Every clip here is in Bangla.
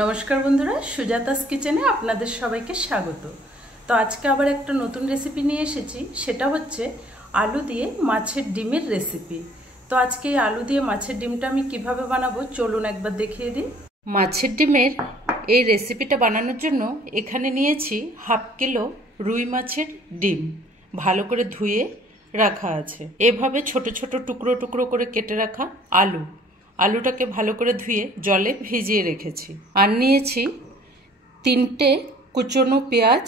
নমস্কার বন্ধুরা, সুজাতাস কিচেনে আপনাদের সবাইকে স্বাগত। তো আজকে আবার একটা নতুন রেসিপি নিয়ে এসেছি, সেটা হচ্ছে আলু দিয়ে মাছের ডিমের রেসিপি। তো আজকে এই আলু দিয়ে মাছের ডিমটা আমি কিভাবে বানাবো চলুন একবার দেখিয়ে দিই। মাছের ডিমের এই রেসিপিটা বানানোর জন্য এখানে নিয়েছি হাফ কিলো রুই মাছের ডিম, ভালো করে ধুয়ে রাখা আছে। এভাবে ছোট ছোট টুকরো টুকরো করে কেটে রাখা আলুটাকে ভালো করে ধুয়ে জলে ভিজিয়ে রেখেছি। আর নিয়েছি 3টে কুচনো পেঁয়াজ,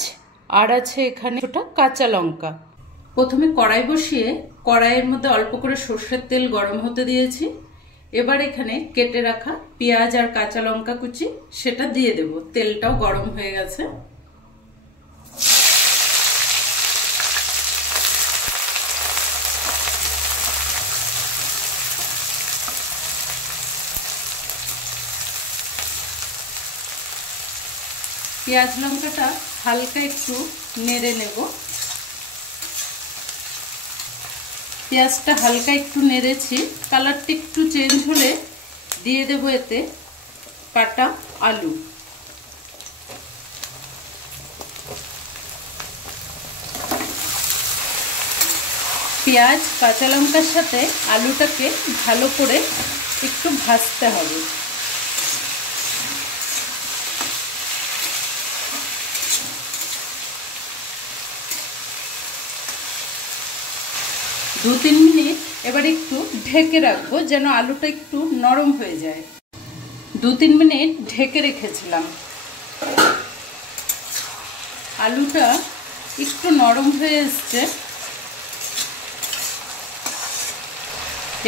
আর আছে এখানে ছোটা কাঁচা লঙ্কা। প্রথমে কড়াই বসিয়ে কড়াইয়ের মধ্যে অল্প করে সর্ষের তেল গরম হতে দিয়েছি। এবার এখানে কেটে রাখা পেঁয়াজ আর কাঁচা লঙ্কা কুচি সেটা দিয়ে দেব। তেলটাও গরম হয়ে গেছে। পেঁয়াজ লঙ্কাটা হালকা একটু নেড়ে নেব। পেঁয়াজটা হালকা একটু নেড়েছি, কালারটা একটু চেঞ্জ হলে দিয়ে দেব এতে কাটা আলু। পেঁয়াজ কাঁচা লঙ্কার সাথে আলুটাকে ভালো করে একটু ভাজতে হবে। দু তিন মিনিট এবার একটু ঢেকে রাখবো যেন আলুটা একটু নরম হয়ে যায়। 2-3 মিনিট ঢেকে রেখেছিলাম। আলুটা একটু নরম হয়ে এসছে।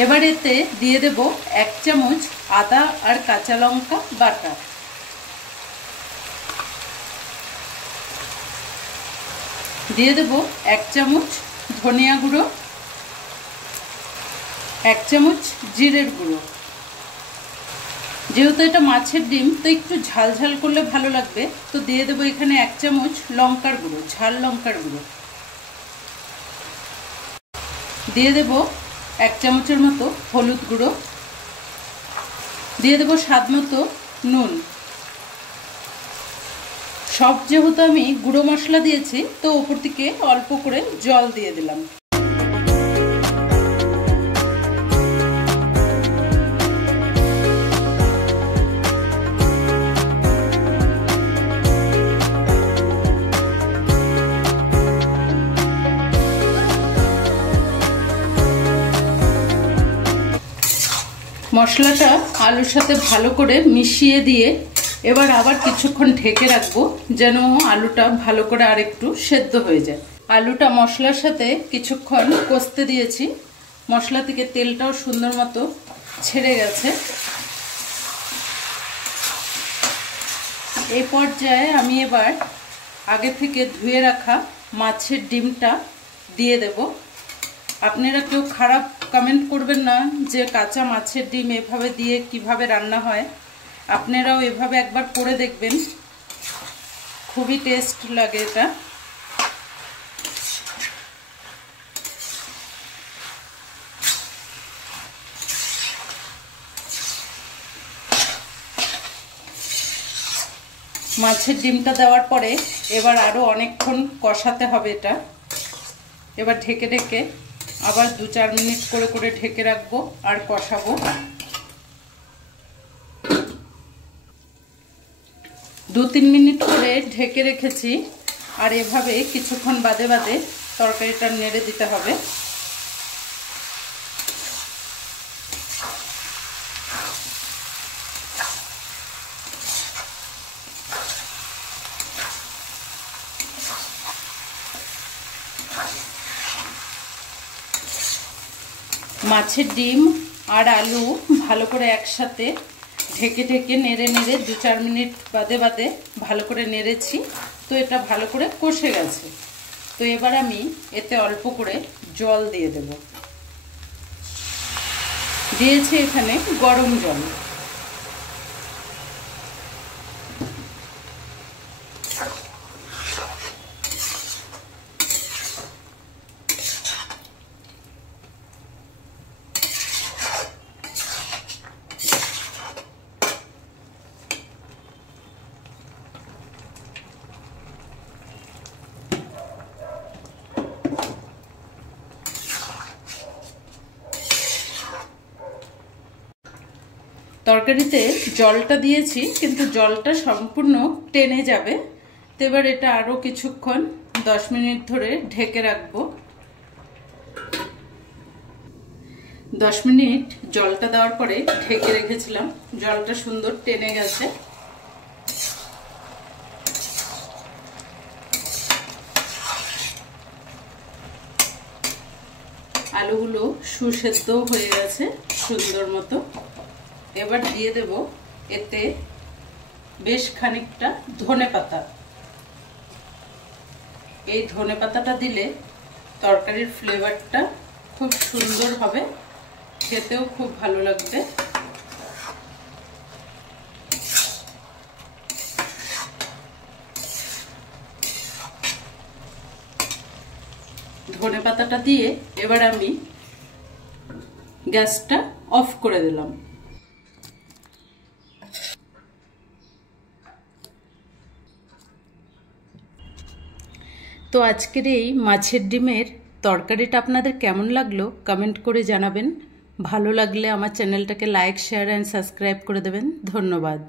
এবার এতে দিয়ে দেব 1 চামচ আদা আর কাঁচা লঙ্কা বাটা। দিয়ে দেব 1 চামচ ধনিয়া গুঁড়ো, 1 চামচ জিরের গুঁড়ো। যেহেতু এটা মাছের ডিম তো একটু ঝাল ঝাল করলে ভালো লাগবে, তো দিয়ে দেবো এখানে 1 চামচ লঙ্কার গুঁড়ো, ঝাল লঙ্কার গুঁড়ো। দিয়ে দেব 1 চামচের মতো হলুদ গুঁড়ো। দিয়ে দেব স্বাদ মতো নুন। সব যেহেতু আমি গুঁড়ো মশলা দিয়েছি তো ওপর থেকে অল্প করে জল দিয়ে দিলাম। মশলাটা আলুর সাথে ভালো করে মিশিয়ে দিয়ে এবার আবার কিছুক্ষণ ঢেকে রাখবো যেন আলুটা ভালো করে আর একটু সেদ্ধ হয়ে যায়। আলুটা মশলার সাথে কিছুক্ষণ কষতে দিয়েছি। মশলা থেকে তেলটাও সুন্দর মতো ছেড়ে গেছে। এই পর্যায়ে আমি এবার আগে থেকে ধুয়ে রাখা মাছের ডিমটা দিয়ে দেব। আপনারা কেউ খারাপ কমেন্ট করবেন না যে কাঁচা মাছের ডিম এভাবে দিয়ে কিভাবে রান্না হয়। আপনারাও এভাবে একবার করে দেখবেন, খুবই টেস্ট লাগে এটা। মাছের ডিমটা দেওয়ার পরে এবার আরও অনেকক্ষণ কষাতে হবে এটা। এবার ঢেকে ঢেকে আবার 2-4 মিনিট করে করে ঢেকে রাখবো আর কষাবো। 2-3 মিনিট করে ঢেকে রেখেছি। আর এভাবে কিছুক্ষণ বাদে বাদে তরকারিটা নেড়ে দিতে হবে। মাছের ডিম আর আলু ভালো করে একসাথে ঢেকে ঢেকে নেড়ে নেড়ে 2-4 মিনিট বাদে বাদে ভালো করে নেড়েছি। তো এটা ভালো করে কষে গেছে। তো এবার আমি এতে অল্প করে জল দিয়ে দেব। দিয়েছি এখানে গরম জল। তরকারিতে জলটা দিয়েছি, কিন্তু জলটা সম্পূর্ণ টেনে যাবে। তো এবার এটা আরও কিছুক্ষণ 10 মিনিট ধরে ঢেকে রাখবো। 10 মিনিট জলটা দেওয়ার পরে ঢেকে রেখেছিলাম, জলটা সুন্দর টেনে গেছে। আলুগুলো সুসেদ্ধ হয়ে গেছে সুন্দর মতো। এবার দিয়ে দেব এতে বেশ খানিকটা ধনেপাতা। এই ধনেপাতাটা দিলে তরকারির ফ্লেভারটা খুব সুন্দর হবে, খেতেও খুব ভালো লাগবে। ধনেপাতাটা দিয়ে এবার আমি গ্যাসটা অফ করে দিলাম। তো আজকের এই মাছের ডিমের তরকারিটা আপনাদের কেমন লাগলো কমেন্ট করে জানাবেন। ভালো লাগলে আমার চ্যানেলটাকে লাইক, শেয়ার অ্যান্ড সাবস্ক্রাইব করে দেবেন। ধন্যবাদ।